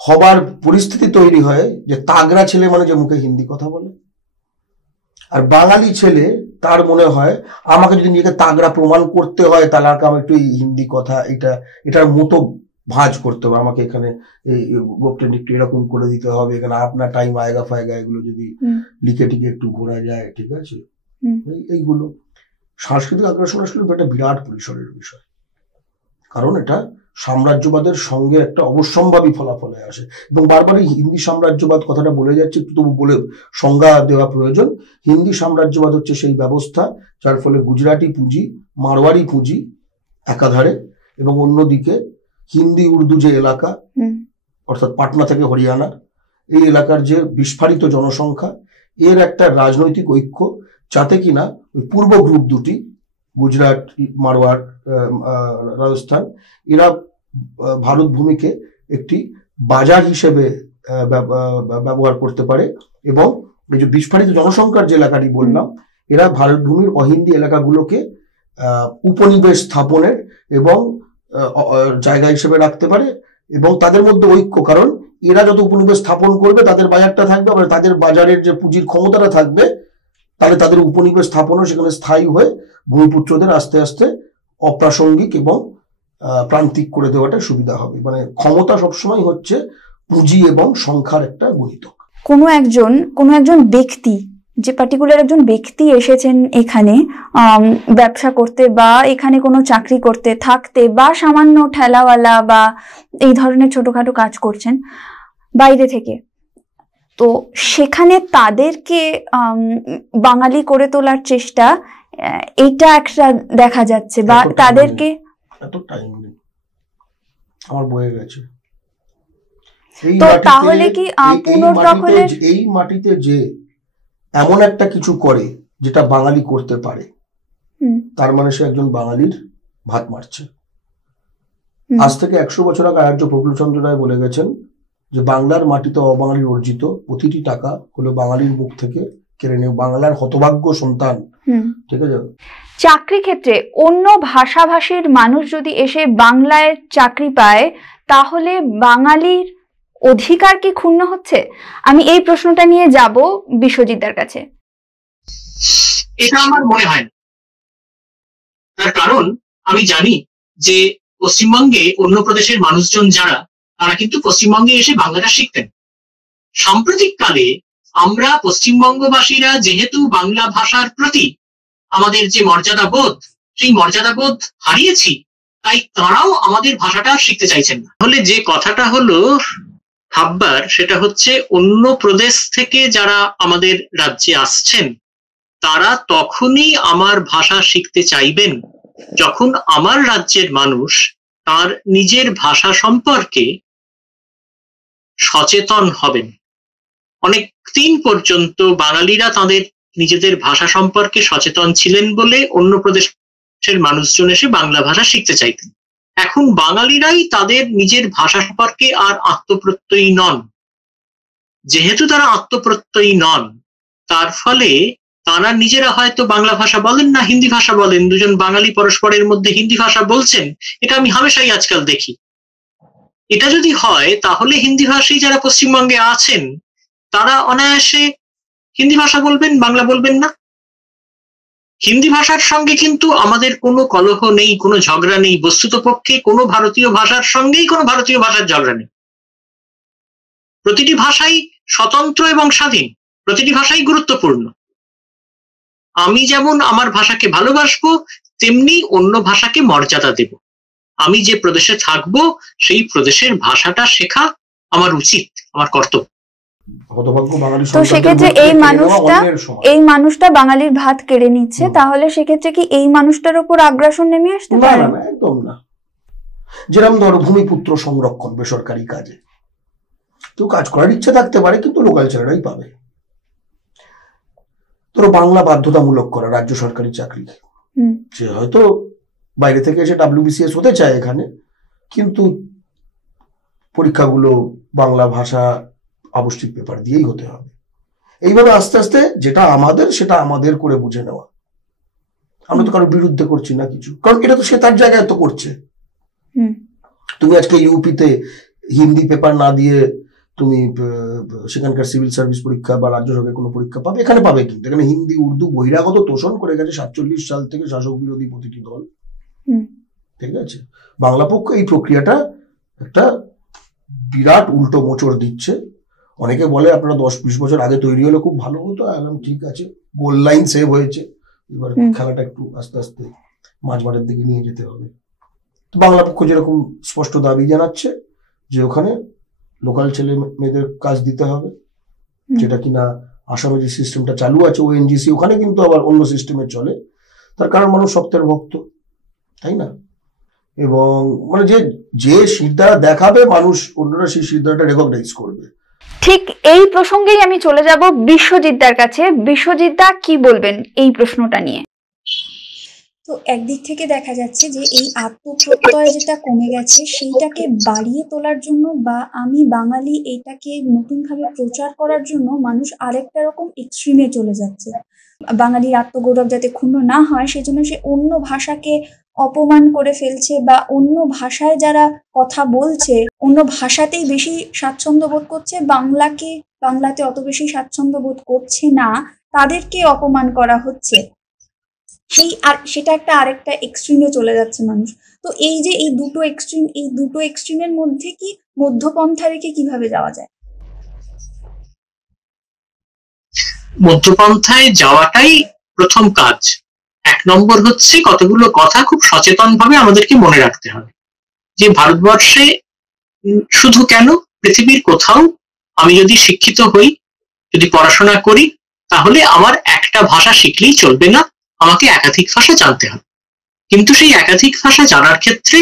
হবার পরিস্থিতি তৈরি হয় যে তাগড়া ছেলে মানে যে মুখে হিন্দি কথা বলে, আর বাঙালি ছেলে তার মনে হয় আমাকে যদি নিজেকে তাগড়া প্রমাণ করতে হয় তাহলে আমি একটু হিন্দি কথা এটার মতো ভাঁজ করতে হবে, আমাকে এখানে এই গোপটেন একটু এরকম করে দিতে হবে, এখানে আপনার টাইম আয়গা ফায়গা এগুলো যদি লিখে টিকে একটু ঘোরা যায়, ঠিক আছে? এইগুলো সাংস্কৃতিক আগ্রাসন আসলে একটা বিরাট পরিসরের বিষয়, কারণ এটা সাম্রাজ্যবাদের সঙ্গে একটা অবশ্যম্ভাবী ফলাফলে আসে। এবং বারবারই হিন্দি সাম্রাজ্যবাদ কথাটা বলে যাচ্ছে, তবু বলে সংজ্ঞা দেওয়া প্রয়োজন। হিন্দি সাম্রাজ্যবাদ হচ্ছে সেই ব্যবস্থা যার ফলে গুজরাটি পুঁজি, মারোয়ারি পুঁজি একাধারে, এবং অন্যদিকে হিন্দি উর্দু যে এলাকা, অর্থাৎ পাটনা থেকে হরিয়ানা, এই এলাকার যে বিস্ফারিত জনসংখ্যা, এর একটা রাজনৈতিক ঐক্য, যাতে কিনা ওই পূর্ব গ্রুপ দুটি, গুজরাট, মারওয়ার, রাজস্থান, এরা ভারত ভূমিকে একটি বাজার হিসেবে ব্যবহার করতে পারে, এবং এই যে বিস্ফারিত জনসংখ্যার যে এলাকাটি বললাম, এরা ভারত ভূমির অহিন্দি এলাকাগুলোকে উপনিবেশ স্থাপনের এবং জায়গা হিসেবে রাখতে পারে, এবং তাদের মধ্যে ঐক্য, কারণ এরা যত উপনিবেশ স্থাপন করবে তাদের বাজারটা থাকবে, আবার তাদের বাজারের যে পুঁজির ক্ষমতাটা থাকবে, তাহলে তাদের উপনিবেশ স্থাপনও সেখানে স্থায়ী হয়ে ভূমিপুত্রদের আস্তে আস্তে অপ্রাসঙ্গিক এবং প্রান্তিক করে দেওয়াটা সুবিধা হবে। মানে ক্ষমতা সবসময় হচ্ছে পুঁজি এবং সংখ্যার একটা গুণিতক। কোনো একজন ব্যক্তি, যে পার্টিকুলার একজন ব্যক্তি এসেছেন এখানে ব্যবসা করতে বা এখানে কোনো চাকরি করতে থাকতে, বা সামান্য ঠেলাওয়ালা বা এই ধরনের ছোটখাটো কাজ করছেন বাইরে থেকে, তো সেখানে তাদেরকে বাঙালি করে তোলার চেষ্টা, এইটা একটা দেখা যাচ্ছে, বা তাদেরকে এত টাইম নেই, আমার বয়ে গেছে। তো তাহলে কি পুনর্দখলের এই মাটিতে যে এমন একটা কিছু করে যেটা বাঙালি করতে পারে, তার মানে সে একজন বাঙালির ভাত মারছে। আজ থেকে 100 বছর আগে আচার্য প্রফুল্লচন্দ্র রায় বলে গেছেন যে বাংলার মাটিতে অবাঙালির অর্জিত প্রতিটি টাকা হলো বাঙালির মুখ থেকে কেড়ে নেওয়া, বাংলার হতভাগ্য সন্তান। ঠিক আছে? চাকরি ক্ষেত্রে অন্য ভাষাভাষীর মানুষ যদি এসে বাংলায় চাকরি পায়, তাহলে বাঙালির অধিকার কি ক্ষুণ্ণ হচ্ছে? আমি এই প্রশ্নটা নিয়ে যাব বিশ্বজিৎদার কাছে। এটা আমার মনে হয় না, তার কারণ আমি জানি যে পশ্চিমবঙ্গে অন্য প্রদেশের মানুষজন যারা, তারা কিন্তু পশ্চিমবঙ্গে এসে বাংলাটা শিখতেন। সাম্প্রতিক কালে আমরা পশ্চিমবঙ্গবাসীরা যেহেতু বাংলা ভাষার প্রতি আমাদের যে মর্যাদা বোধ, সেই মর্যাদা বোধ হারিয়েছি, তাই তারাও আমাদের ভাষাটা শিখতে চাইছেন না। তাহলে যে কথাটা হলো ভাববার, সেটা হচ্ছে অন্য প্রদেশ থেকে যারা আমাদের রাজ্যে আসছেন, তারা তখনই আমার ভাষা শিখতে চাইবেন যখন আমার রাজ্যের মানুষ তার নিজের ভাষা সম্পর্কে সচেতন হবেন। অনেক দিন পর্যন্ত বাঙালিরা তাদের নিজেদের ভাষা সম্পর্কে সচেতন ছিলেন বলে অন্য প্রদেশের মানুষজন এসে বাংলা ভাষা শিখতে চাইতেন। এখন বাঙালিরাই তাদের নিজের ভাষা সম্পর্কে আর আত্মপ্রত্যয়ী নন। যেহেতু তারা আত্মপ্রত্যয়ী নন, তার ফলে তারা নিজেরা হয়তো বাংলা ভাষা বলেন না, হিন্দি ভাষা বলেন। দুজন বাঙালি পরস্পরের মধ্যে হিন্দি ভাষা বলছেন, এটা আমি হামেশাই আজকাল দেখি। এটা যদি হয় তাহলে হিন্দি ভাষী যারা পশ্চিমবঙ্গে আছেন তারা অনায়াসে হিন্দি ভাষা বলবেন, বাংলা বলবেন না। হিন্দি ভাষার সঙ্গে কিন্তু আমাদের কোনো কলহ নেই, কোনো ঝগড়া নেই। বস্তুতপক্ষে কোনো ভারতীয় ভাষার সঙ্গেই কোনো ভারতীয় ভাষার ঝগড়া নেই। প্রতিটি ভাষাই স্বতন্ত্র এবং স্বাধীন, প্রতিটি ভাষাই গুরুত্বপূর্ণ। আমি যেমন আমার ভাষাকে ভালোবাসবো, তেমনি অন্য ভাষাকে মর্যাদা দেব। আমি যে প্রদেশে থাকবো সেই প্রদেশের ভাষাটা শেখা আমার উচিত, আমার কর্তব্য। তো সেক্ষেত্রে এই মানুষটা বাঙালির ভাত কেড়ে নিচ্ছে, তাহলে সেক্ষেত্রে কি এই মানুষটার উপর আগ্রাসন নেমে আসতে পারে? না, একদম না। যেরকম ধরো ভূমিপুত্র সংরক্ষণ বেসরকারি কাজে কেউ কাজ করার ইচ্ছা থাকতে পারে, কিন্তু লোকাল ছেলেরাই পাবে। ধরো বাংলা বাধ্যতামূলক করা রাজ্য সরকারি চাকরি, সে হয়তো বাইরে থেকে এসে WBCS হতে চায় এখানে, কিন্তু পরীক্ষাগুলো বাংলা ভাষা আবশ্যিক পেপার দিয়েই হতে হবে। এইভাবে আস্তে আস্তে যেটা আমাদের সেটা আমাদের করে বুঝে নেওয়া। আমরা তো কারোর বিরুদ্ধে করছি না কিছু, কারণ এটা তো সে তার জায়গায় তো করছে। তুমি আজকে ইউপিতে হিন্দি পেপার না দিয়ে তুমি সেখানকার সিভিল সার্ভিস পরীক্ষা বা রাজ্য সরকারের কোনো পরীক্ষা পাবে, এখানে পাবে কিন্তু এখানে হিন্দি উর্দু বহিরাগত তোষণ করে গেছে 47 সাল থেকে শাসক বিরোধী প্রতিটি দল। ঠিক আছে, বাংলা পক্ষ এই প্রক্রিয়াটা একটা বিরাট উল্টো মোচড় দিচ্ছে। অনেকে বলে আপনারা 10-20 বছর আগে তৈরি হলে খুব ভালো হতো। একদম ঠিক আছে, গোল লাইন সেভ হয়েছে, এবার খেলাটা একটু আস্তে আস্তে মাঝমাঠের দিকে নিয়ে যেতে হবে। বাংলা পক্ষ যেরকম স্পষ্ট দাবি জানাচ্ছে যে ওখানে লোকাল ছেলে মেয়েদের কাজ দিতে হবে, যেটা কিনা আসামে যে সিস্টেমটা চালু আছে ONGC, ওখানে কিন্তু আবার অন্য সিস্টেমে চলে। তার কারণ মানুষ সত্যের ভক্ত, তাই না? এবং মানে যে সিদ্ধারা দেখাবে মানুষ, অন্যরা সেই সিদ্ধাটা রেকগনাইজ করবে। ঠিক এই প্রসঙ্গেই আমি চলে যাব বিশ্বজিৎদার কাছে। বিশ্বজিৎদা কি বলবেন এই প্রশ্নটা নিয়ে? তো একদিক থেকে দেখা যাচ্ছে যে এই আত্মপ্রত্যয় যেটা কমে গেছে সেইটাকে বাড়িয়ে তোলার জন্য বা আমি বাঙালি এইটাকে নতুনভাবে প্রচার করার জন্য মানুষ আরেকটা রকম এক্সট্রিমে চলে যাচ্ছে। বাঙালির আত্মগৌরব যাতে ক্ষুণ্ণ না হয় সেজন্য সে অন্য ভাষাকে অপমান করে ফেলছে, বা অন্য ভাষায় যারা কথা বলছে অন্য ভাষাতেই বেশি স্বাচ্ছন্দ্য বোধ করছে, বাংলাতে অত বেশি স্বাচ্ছন্দ্য বোধ করছে না, তাদেরকে অপমান করা হচ্ছে। সেটা একটা আরেকটা এক্সট্রিমে চলে যাচ্ছে মানুষ। তো এই যে এই দুটো এক্সট্রিমের মধ্যে কি মধ্যপন্থা রেখে কিভাবে যাওয়া যায়? মধ্যপন্থায় যাওয়াটাই প্রথম কাজ। 1 নম্বর হচ্ছে কতগুলো কথা খুব সচেতন ভাবে আমাদেরকে মনে রাখতে হবে যে ভারতবর্ষে শুধু কেন, পৃথিবীর কোথাও আমি যদি শিক্ষিত হই, যদি পড়াশোনা করি, তাহলে আমার একটা ভাষা শিখলেই চলবে না, আমাকে একাধিক ভাষা জানতে হবে। কিন্তু সেই একাধিক ভাষা জানার ক্ষেত্রে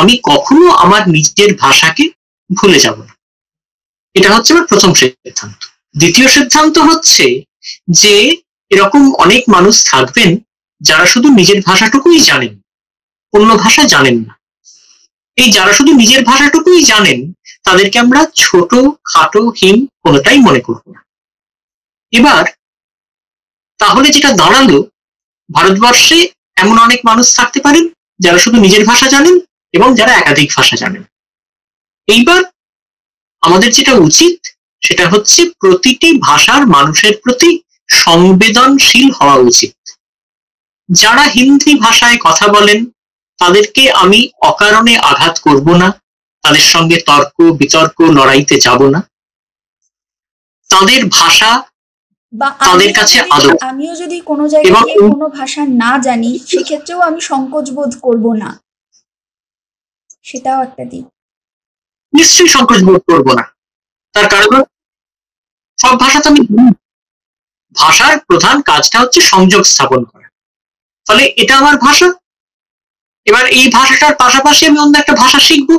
আমি কখনো আমার নিজের ভাষাকে ভুলে যাব না। এটা হচ্ছে আমার প্রথম সিদ্ধান্ত। দ্বিতীয় সিদ্ধান্ত হচ্ছে যে এরকম অনেক মানুষ থাকবেন যারা শুধু নিজের ভাষাটুকুই জানেন, অন্য ভাষা জানেন না। এই যারা শুধু নিজের ভাষাটুকুই জানেন তাদেরকে আমরা ছোট, খাটো, হীন কোনোটাই মনে করব না। এবার তাহলে যেটা দাঁড়ালো, ভারতবর্ষে এমন অনেক মানুষ থাকতে পারেন যারা শুধু নিজের ভাষা জানেন এবং যারা একাধিক ভাষা জানেন। এইবার আমাদের যেটা উচিত সেটা হচ্ছে প্রতিটি ভাষার মানুষের প্রতি সংবেদনশীল হওয়া উচিত। যারা হিন্দি ভাষায় কথা বলেন তাদেরকে আমি অকারণে আঘাত করব না, তাদের সঙ্গে তর্ক বিতর্ক লড়াইতে যাব না। তাদের ভাষা তাদের কাছে আদর। আমিও যদি কোনো জায়গায় কোনো ভাষা না জানি সেক্ষেত্রেও আমি সংকোচ বোধ করব না, সেটাও একটা দিক। নিশ্চয়ই সংকোচ বোধ করব না, তার কারণ সব ভাষা তো আমি, ভাষার প্রধান কাজটা হচ্ছে সংযোগ স্থাপন করা। ফলে এটা আমার ভাষা, এবার এই ভাষাটার পাশাপাশি আমি অন্য একটা ভাষা শিখবো,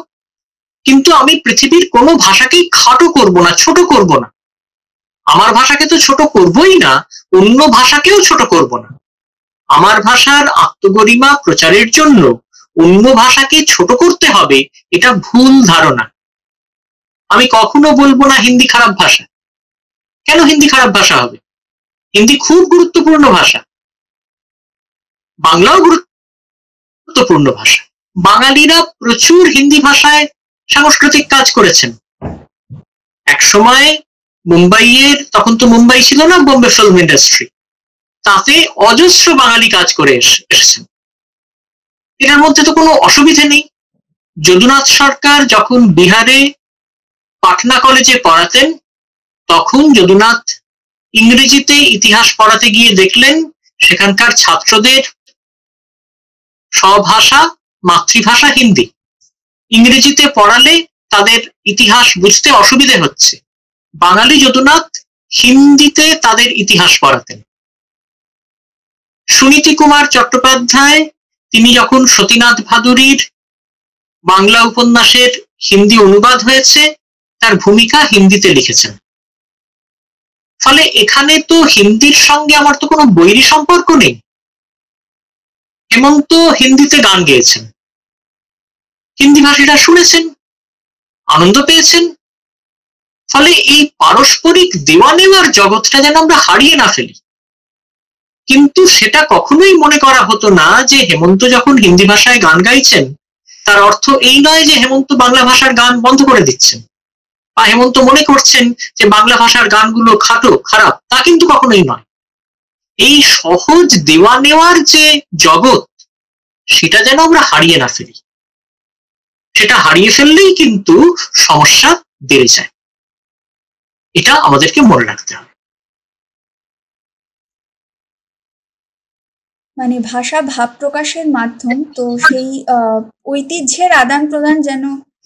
কিন্তু আমি পৃথিবীর কোনো ভাষাকেই খাটো করব না, ছোট করব না। আমার ভাষাকে তো ছোট করবই না, অন্য ভাষাকেও ছোট করব না। আমার ভাষার আত্মগরিমা প্রচারের জন্য অন্য ভাষাকে ছোট করতে হবে, এটা ভুল ধারণা। আমি কখনো বলবো না হিন্দি খারাপ ভাষা। কেন হিন্দি খারাপ ভাষা হবে? হিন্দি খুব গুরুত্বপূর্ণ ভাষা, বাংলাও গুরুত্বপূর্ণ ভাষা। বাঙালিরা প্রচুর হিন্দি ভাষায় সাংস্কৃতিক কাজ করেছেন। এক সময় মুম্বাইয়ের, তখন তো মুম্বাই ছিল না, বোম্বে ফিল্ম ইন্ডাস্ট্রি, তাতে অজস্র বাঙালি কাজ করে এসেছেন। এটার মধ্যে তো কোনো অসুবিধে নেই। যদুনাথ সরকার যখন বিহারে পাটনা কলেজে পড়াতেন, তখন যদুনাথ ইংরেজিতে ইতিহাস পড়াতে গিয়ে দেখলেন সেখানকার ছাত্রদের স্বভাষা মাতৃভাষা হিন্দি, ইংরেজিতে পড়ালে তাদের ইতিহাস বুঝতে অসুবিধে হচ্ছে। বাঙালি যদুনাথ হিন্দিতে তাদের ইতিহাস পড়াতেন। সুনীতি কুমার চট্টোপাধ্যায় তিনি যখন সতীনাথ ভাদুরীর বাংলা উপন্যাসের হিন্দি অনুবাদ হয়েছে তার ভূমিকা হিন্দিতে লিখেছেন। ফলে এখানে তো হিন্দির সঙ্গে আমার তো কোনো বৈরী সম্পর্ক নেই। হেমন্ত হিন্দিতে গান গেয়েছেন, হিন্দি ভাষীরা শুনেছেন, আনন্দ পেয়েছেন। ফলে এই পারস্পরিক দেওয়া নেওয়ার জগৎটা যেন আমরা হারিয়ে না ফেলি। কিন্তু সেটা কখনোই মনে করা হতো না যে হেমন্ত যখন হিন্দি ভাষায় গান গাইছেন তার অর্থ এই নয় যে হেমন্ত বাংলা ভাষার গান বন্ধ করে দিচ্ছেন, বা হেমন্ত মনে করছেন যে বাংলা ভাষার গানগুলো খাটো খারাপ, তা কিন্তু কখনোই নয়। এই সহজ দেওয়া নেওয়ার যে জগৎ সেটা যেন আমরা হারিয়ে না ফেলি। সেটা হারিয়ে ফেললেই কিন্তু সমস্যা বেড়ে যায়। এটা আমাদেরকে মনে রাখতে হবে। মানে ভাষা ভাব প্রকাশের মাধ্যম, তো সেই ঐতিহ্যের আদান প্রদান যেন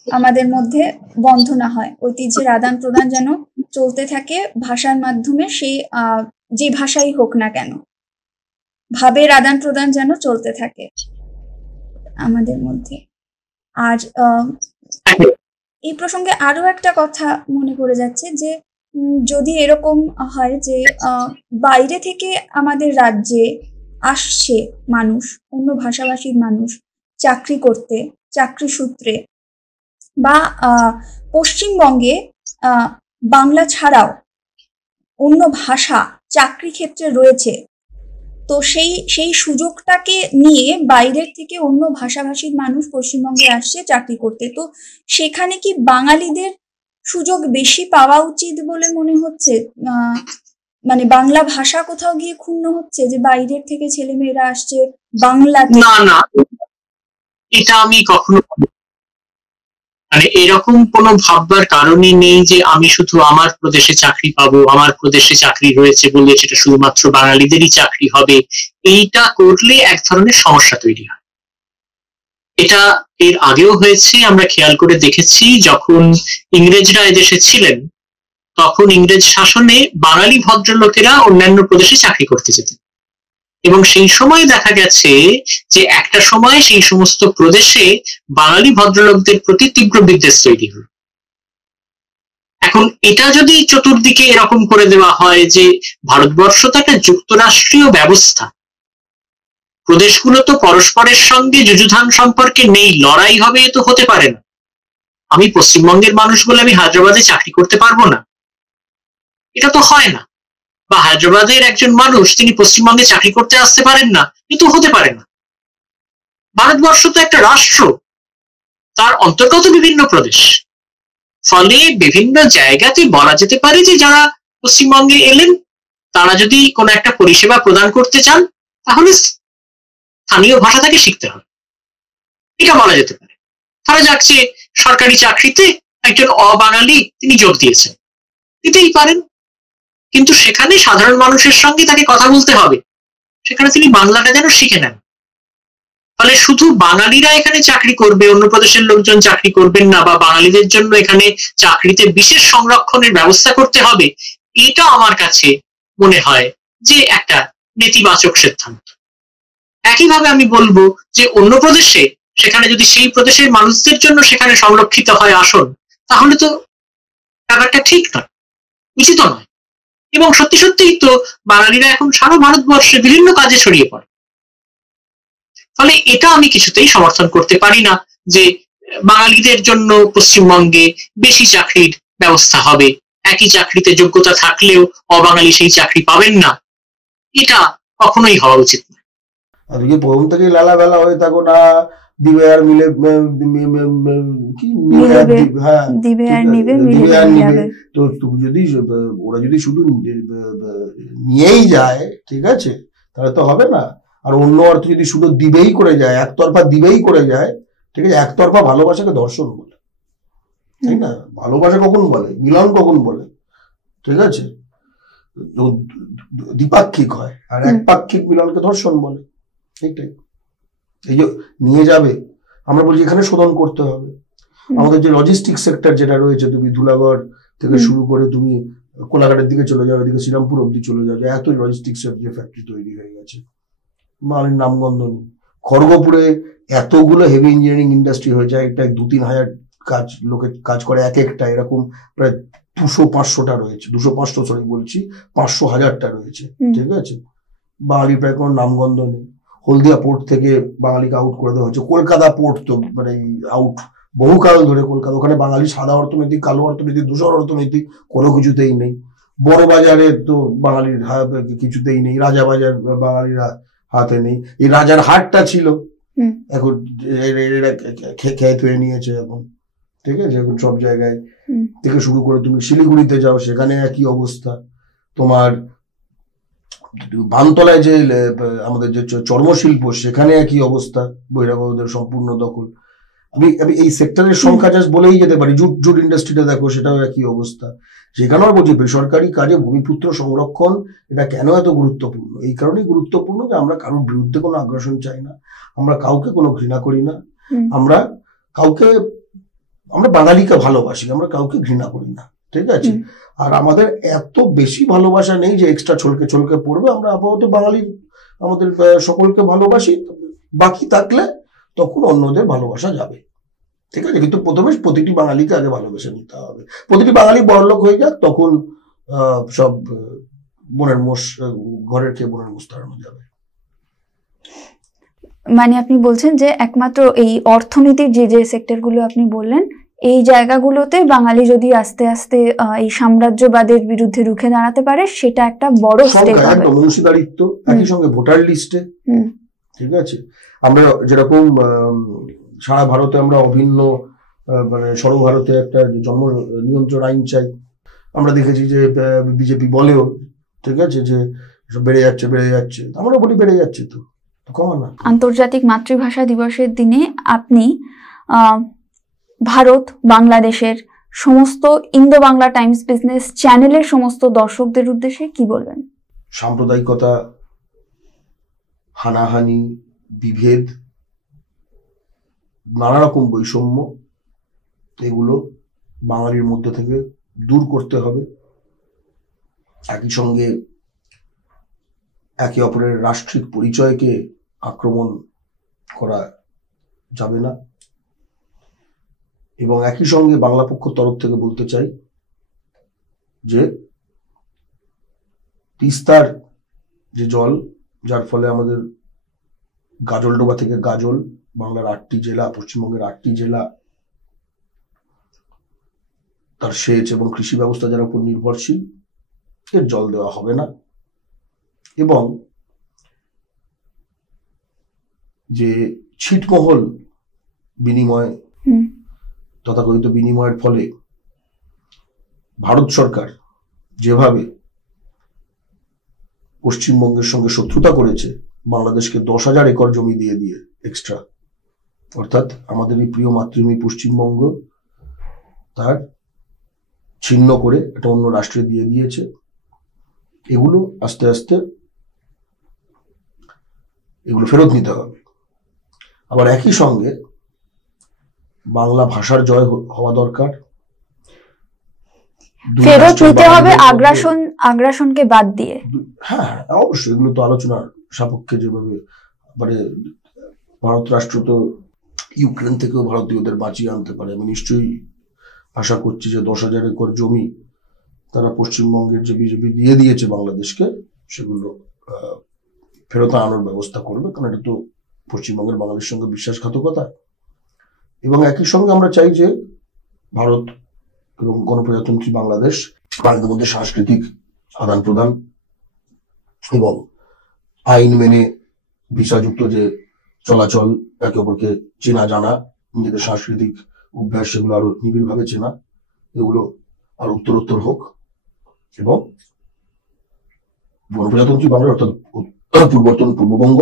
আমাদের মধ্যে বন্ধ না হয়, ঐতিহ্যের আদান প্রদান যেন চলতে থাকে ভাষার মাধ্যমে, সেই যে ভাষাই হোক না কেন, ভাবের আদান প্রদান যেন চলতে থাকে আমাদের মধ্যে। আর এই প্রসঙ্গে আরো একটা কথা মনে পড়ে যাচ্ছে যে যদি এরকম হয় যে বাইরে থেকে আমাদের রাজ্যে আসছে মানুষ, অন্য ভাষাভাষীর মানুষ চাকরি করতে, চাকরি সূত্রে, বা পশ্চিমবঙ্গে বাংলা ছাড়াও অন্য ভাষা চাকরি ক্ষেত্রে রয়েছে, তো সেই সুযোগটাকে নিয়ে বাইরের থেকে অন্য ভাষাভাষীর মানুষ পশ্চিমবঙ্গে আসছে চাকরি করতে, তো সেখানে কি বাঙালিদের সুযোগ বেশি পাওয়া উচিত বলে মনে হচ্ছে? মানে বাংলা ভাষা কোথাও গিয়ে ক্ষুণ্ণ হচ্ছে যে বাইরের থেকে ছেলেমেয়েরা আসছে বাংলাতে? না না, এটা আমি কখনো মানে এরকম কোনো ভাববার কারণই নেই যে আমি শুধু আমার প্রদেশে চাকরি পাবো, আমার প্রদেশে চাকরি রয়েছে বলে সেটা শুধুমাত্র বাঙালিদেরই চাকরি হবে। এইটা করলে এক ধরনের সমস্যা তৈরি হয়। এটা এর আগেও হয়েছে, আমরা খেয়াল করে দেখেছি। যখন ইংরেজরা এদেশে ছিলেন তখন ইংরেজ শাসনে বাঙালি ভদ্রলোকেরা অন্যান্য প্রদেশে চাকরি করতে যেতেন, এবং সেই সময় দেখা গেছে যে একটা সময় সেই সমস্ত প্রদেশে বাঙালি ভদ্রলোকদের প্রতি তীব্র বিদ্বেষ তৈরি হল। এখন এটা যদি চতুর্দিকে এরকম করে দেওয়া হয় যে ভারতবর্ষ তো একটা যুক্তরাষ্ট্রীয় ব্যবস্থা, প্রদেশগুলো তো পরস্পরের সঙ্গে যুযুধান সম্পর্কে নেই, লড়াই হবে এ তো হতে পারে না। আমি পশ্চিমবঙ্গের মানুষ বলে আমি হায়দ্রাবাদে চাকরি করতে পারবো না, এটা তো হয় না। বা হায়দ্রাবাদের একজন মানুষ তিনি পশ্চিমবঙ্গে চাকরি করতে আসতে পারেন না, কিন্তু হতে পারে না। ভারতবর্ষ তো একটা রাষ্ট্র, তার অন্তর্গত বিভিন্ন প্রদেশ। ফলে বিভিন্ন জায়গাতে বলা যেতে পারে যে যারা পশ্চিমবঙ্গে এলেন তারা যদি কোনো একটা পরিষেবা প্রদান করতে চান তাহলে স্থানীয় ভাষা তাকে শিখতে হবে, এটা বলা যেতে পারে। ধরা যাক যে সরকারি চাকরিতে একজন অবাঙালি তিনি যোগ দিয়েছেন, দিতেই পারেন, কিন্তু সেখানে সাধারণ মানুষের সঙ্গে তাকে কথা বলতে হবে, সেখানে তিনি বাংলাটা যেন শিখে নেন। ফলে শুধু বাঙালিরা এখানে চাকরি করবে, অন্য প্রদেশের লোকজন চাকরি করবেন না, বা বাঙালিদের জন্য এখানে চাকরিতে বিশেষ সংরক্ষণের ব্যবস্থা করতে হবে, এটা আমার কাছে মনে হয় যে একটা নেতিবাচক সিদ্ধান্ত। একইভাবে আমি বলবো যে অন্য প্রদেশে সেখানে যদি সেই প্রদেশের মানুষদের জন্য সেখানে সংরক্ষিত হয় আসন, তাহলে তো ব্যাপারটা ঠিক নয়, উচিত নয়। এবং সত্যি সত্যিই তো বাঙালিরা এখন সারা ভারতবর্ষে বিভিন্ন কাজে ছড়িয়ে পড়ে। ফলে এটা আমি কিছুতেই সমর্থন করতে পারি না যে বাঙালিদের জন্য পশ্চিমবঙ্গে বেশি চাকরির ব্যবস্থা হবে, একই চাকরিতে যোগ্যতা থাকলেও অবাঙালি সেই চাকরি পাবেন না, এটা কখনোই হওয়া উচিত না। আজকে প্রথম থেকে লালা বেলা হয়ে থাকো না, দিবে আর মিলে কি দিবে আর নিবে, তো তুমি যদি ওরা যদি শুধু নিয়েই যায়, ঠিক আছে, তাহলে তো হবে না। আর অন্য অর্থ যদি শুধু দিবেই করে যায়, একতরফা দিবেই করে যায়, ঠিক আছে, একতরফা ভালোবাসাকে দর্শন বলে, তাই না? ভালোবাসা কখন বলে, মিলন কখন বলে, ঠিক আছে, দ্বিপাক্ষিক হয়, আর একপাক্ষিক মিলনকে ধর্ষণ বলে। এইটাই, এই যে নিয়ে যাবে, আমরা বলছি এখানে শোধন করতে হবে। আমাদের যে লজিস্টিক সেক্টর যেটা রয়েছে, তুমি ধুলাগড় থেকে শুরু করে তুমি কোলাঘাটের দিকে চলে যাও, এদিকে শ্রীরামপুর অব্দি চলে যাও, এত লজিস্টিক্স এর যে ফ্যাক্টরি তৈরি হয়ে গেছে, মানে নামগন্ধ নেই। খড়গপুরে এতগুলো হেভি ইঞ্জিনিয়ারিং ইন্ডাস্ট্রি হয়ে যায়, একটা 2-3 হাজার লোকে কাজ করে এক একটা, এরকম প্রায় 200-500টা রয়েছে, 200-500 সরি বলছি, 500-1000টা রয়েছে, ঠিক আছে। বাঙালির প্রায় কোনো নামগন্ধ নেই। হলদিয়া পোর্ট থেকে বাঙালিকে আউট করে দেওয়া হচ্ছে। কলকাতা পোর্ট তো মানে আউট বহুকাল ধরে কলকাতা, ওখানে বাঙালি সাদা অর্থনৈতিক, কালো অর্থনৈতিক, ধূসর অর্থনৈতিক কোনো কিছুতেই নেই। বড় বাজারে তো বাঙালির কিছুতেই নেই, রাজাবাজার বাঙালির হাতে নেই। এই রাজার হাটটা ছিল, এখন খেয়ে ধুয়ে নিয়েছে এখন, ঠিক আছে। এখন সব জায়গায় থেকে শুরু করে তুমি শিলিগুড়িতে যাও, সেখানে একই অবস্থা। তোমার বানতলায় যে আমাদের যে চর্মশিল্প, সেখানে একই অবস্থা, বহিরাগতদের সম্পূর্ণ দখল। আমি এই সেক্টরের সংখ্যা জাস্ট বলেই যেতে পারি। জুট ইন্ডাস্ট্রিটা দেখো, সেটাও একই অবস্থা। সেখানেও বলছি বেসরকারি কাজে ভূমিপুত্র সংরক্ষণ এটা কেন এত গুরুত্বপূর্ণ? এই কারণেই গুরুত্বপূর্ণ যে আমরা কারোর বিরুদ্ধে কোনো আগ্রাসন চাই না, আমরা কাউকে কোনো ঘৃণা করি না, আমরা বাঙালিকে ভালোবাসি, আমরা কাউকে ঘৃণা করি না, ঠিক আছে। আর আমাদের এত বেশি ভালোবাসা নেই যে এক্সট্রা ছলকে পড়বে। আমরা আপাতত বাঙালি আমাদের সকলকে ভালোবাসি, বাকি থাকলে তখন অন্যদের ভালোবাসা যাবে, ঠিক আছে। কিন্তু প্রথমে প্রতিটি বাঙালিকে আগে ভালোবেসে নিতে হবে। প্রতিটি বাঙালি বড়লোক হয়ে যাক, তখন সব ঘরের খেয়ে বোনের মুষ তাড়ানো যাবে। মানে আপনি বলছেন যে একমাত্র এই অর্থনীতির যে সেক্টরগুলো আপনি বললেন, এই জায়গাগুলোতে বাঙালি যদি আস্তে আস্তে এই সাম্রাজ্যবাদের বিরুদ্ধে রুখে দাঁড়াতে পারে, সেটা একটা বড় স্টেপ হবে। একদম অংশীদারিত্ব, একই সঙ্গে ভোটার লিস্টে, ঠিক আছে। আমরা যেরকম সারা ভারতে আমরা অভিন্ন মানে সর্বভারতে একটা জন্ম নিয়ন্ত্রণ আইন চাই, আমরা দেখেছি যে বিজেপি বলেও, ঠিক আছে, যে বেড়ে যাচ্ছে, আমরা বলি বেড়ে যাচ্ছে, তো কমা না। আন্তর্জাতিক মাতৃভাষা দিবসের দিনে আপনি ভারত বাংলাদেশের সমস্ত ইন্দো বাংলা টাইমস বিজনেস চ্যানেলের সমস্ত দর্শকদের উদ্দেশ্যে কি বলবেন? সাম্প্রদায়িকতা, হানাহানি, বিভেদ, নানা রকম বৈষম্য, এগুলো বাঙালির মধ্যে থেকে দূর করতে হবে। একই সঙ্গে একে অপরের রাষ্ট্রিক পরিচয়কে আক্রমণ করা যাবে না। এবং একই সঙ্গে বাংলা পক্ষের তরফ থেকে বলতে চাই যে তিস্তার যে জল, যার ফলে আমাদের গাজলডোবা থেকে গাজল, বাংলার 8টি জেলা, পশ্চিমবঙ্গের 8টি জেলা, তার সেচ এবং কৃষি ব্যবস্থা যার উপর নির্ভরশীল, এর জল দেওয়া হবে না। এবং যে ছিটমহল বিনিময়, তথাকথিত বিনিময়ের ফলে ভারত সরকার যেভাবে পশ্চিমবঙ্গের সঙ্গে শত্রুতা করেছে, বাংলাদেশকে 10,000 একর জমি দিয়ে এক্সট্রা, অর্থাৎ আমাদের এই প্রিয় মাতৃভূমি পশ্চিমবঙ্গ তার ছিন্ন করে এটা অন্য রাষ্ট্রে দিয়ে দিয়েছে। এগুলো আস্তে আস্তে এগুলো ফেরত নিতে হবে। আবার একই সঙ্গে বাংলা ভাষার জয় হওয়া দরকার, ফেরত নিতে হবে আগ্রাসনকে বাদ দিয়ে। হ্যাঁ, অবশ্যই এগুলো তো আলোচনার সাপেক্ষে, যেভাবে মানে ভারত রাষ্ট্র তো ইউক্রেন থেকেও ভারতীয়দের বাঁচিয়ে আনতে পারে। আমি নিশ্চয়ই আশা করছি যে 10,000 একর জমি তারা পশ্চিমবঙ্গের যে বিজেপি দিয়ে দিয়েছে বাংলাদেশকে, সেগুলো ফেরত আনানোর ব্যবস্থা করবে, কারণ এটা তো পশ্চিমবঙ্গের বাঙালির সঙ্গে বিশ্বাসঘাতকতা। এবং একই সঙ্গে আমরা চাই যে ভারত এবং গণপ্রজাতন্ত্রী বাংলাদেশ বাঙালিদের মধ্যে সাংস্কৃতিক আদান প্রদান এবং আইন মেনে ভিসাযুক্ত যে চলাচল, একে অপরকে চেনা জানা, নিজেদের সাংস্কৃতিক অভ্যাস, সেগুলো আরো নিবিড়ভাবে চেনা, এগুলো আরো উত্তরোত্তর হোক। এবং গণপ্রজাতন্ত্রী বাংলা অর্থাৎ পূর্ববঙ্গ,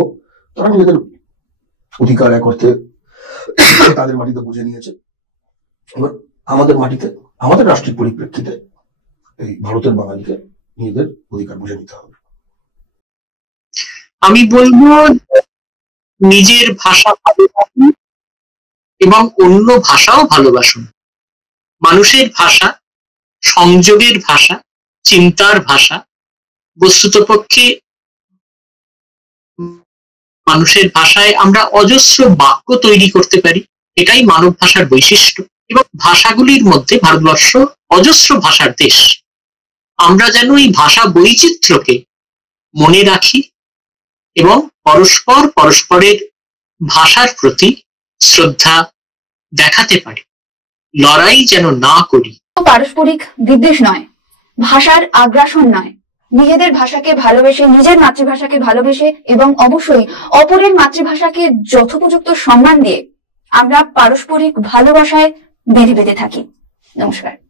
তারা নিজেদের অধিকার এক অর্থে তাদের মাটিতে বুঝে নিয়েছে। এবার আমাদের মাটিতে, আমাদের রাষ্ট্রিক পরিপ্রেক্ষিতে এই ভারতের বাঙালিকে নিজেদের অধিকার বুঝে নিতে হবে। আমি বলবো নিজের ভাষা ভালোবাসুন এবং অন্য ভাষাও ভালোবাসুন। মানুষের ভাষা সংযোগের ভাষা, চিন্তার ভাষা। বস্তুতপক্ষে মানুষের ভাষায় আমরা অজস্র বাক্য তৈরি করতে পারি, এটাই মানব ভাষার বৈশিষ্ট্য। এবং ভাষাগুলির মধ্যে ভারতবর্ষ অজস্র ভাষার দেশ। আমরা যেন এই ভাষা বৈচিত্র্যকে মনে রাখি এবং পরস্পরের ভাষার প্রতি শ্রদ্ধা দেখাতে পারি, লড়াই যেন না করি। পারস্পরিক বিদ্বেষ নয়, ভাষার আগ্রাসন নয়, নিজেদের ভাষাকে ভালোবেসে, নিজের মাতৃভাষাকে ভালোবেসে এবং অবশ্যই অপরের মাতৃভাষাকে যথোপযুক্ত সম্মান দিয়ে আমরা পারস্পরিক ভালোবাসায় বেঁধে থাকি। নমস্কার।